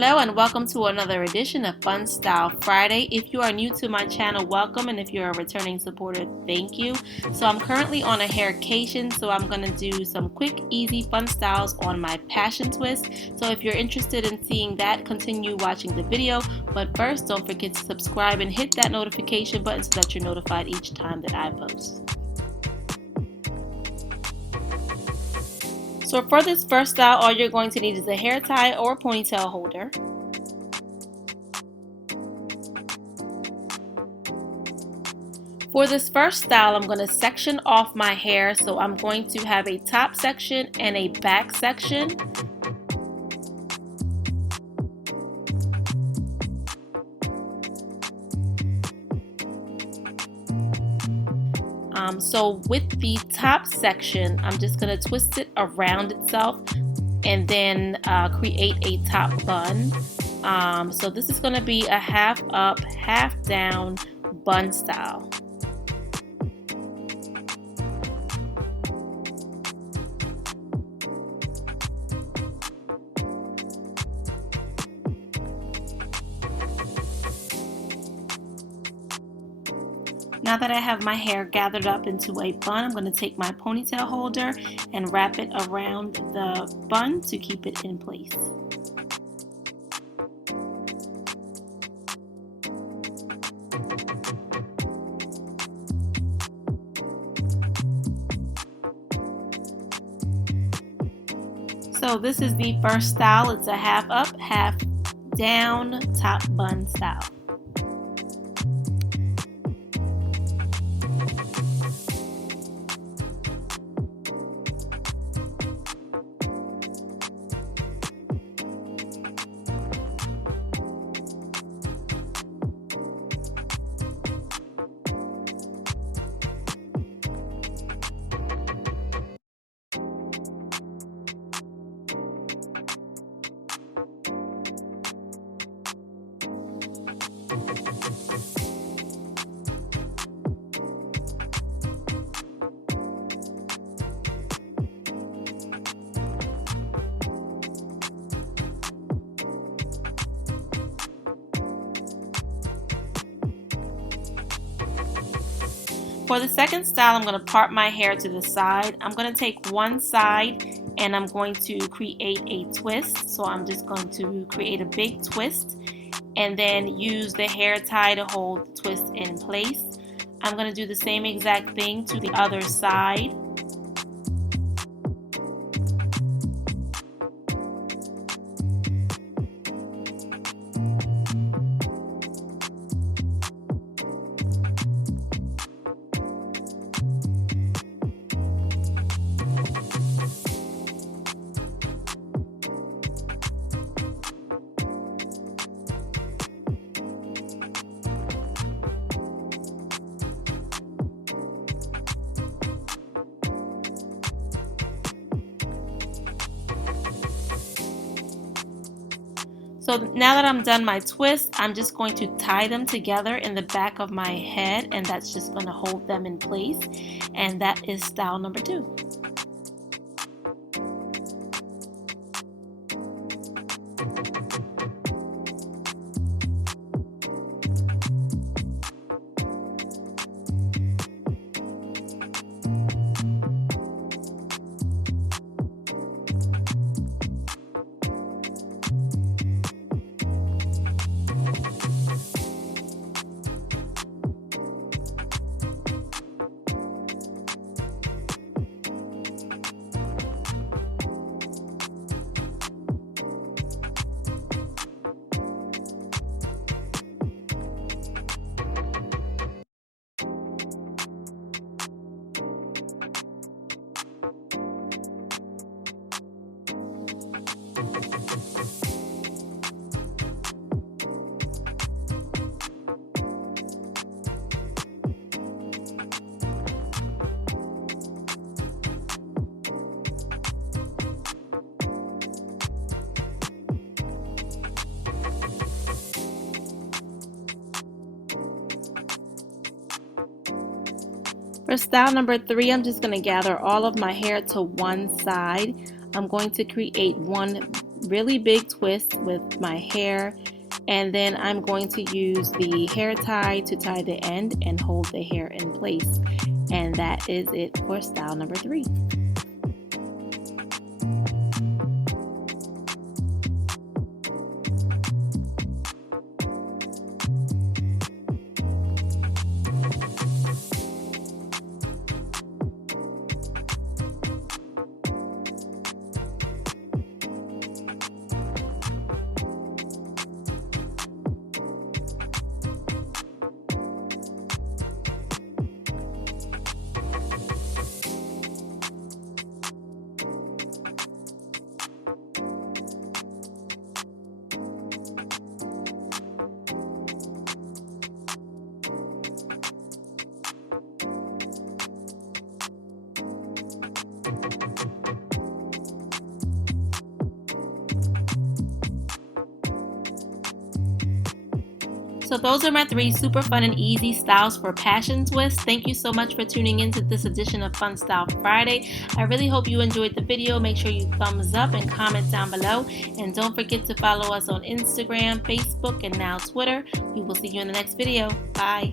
Hello and welcome to another edition of Fun Style Friday. If you are new to my channel, welcome, and if you're a returning supporter, thank you. So I'm currently on a haircation, so I'm going to do some quick, easy, fun styles on my passion twist. So if you're interested in seeing that, continue watching the video. But first, don't forget to subscribe and hit that notification button so that you're notified each time that I post. So for this first style, all you're going to need is a hair tie or a ponytail holder. For this first style, I'm going to section off my hair, so I'm going to have a top section and a back section. So with the top section, I'm just going to twist it around itself and then create a top bun. So this is going to be a half up, half down bun style. Now that I have my hair gathered up into a bun, I'm going to take my ponytail holder and wrap it around the bun to keep it in place. So this is the first style. It's a half up, half down top bun style. For the second style, I'm going to part my hair to the side. I'm going to take one side and I'm going to create a twist. So I'm just going to create a big twist and then use the hair tie to hold the twist in place. I'm going to do the same exact thing to the other side. So now that I'm done my twist, I'm just going to tie them together in the back of my head, and that's just going to hold them in place. And that is style number 2. For style number 3, I'm just going to gather all of my hair to one side. I'm going to create one really big twists with my hair, and then I'm going to use the hair tie to tie the end and hold the hair in place. And that is it for style number 3. So those are my 3 super fun and easy styles for passion twists. Thank you so much for tuning into this edition of Fun Style Friday. I really hope you enjoyed the video. Make sure you thumbs up and comment down below. And don't forget to follow us on Instagram, Facebook, and now Twitter. We will see you in the next video. Bye.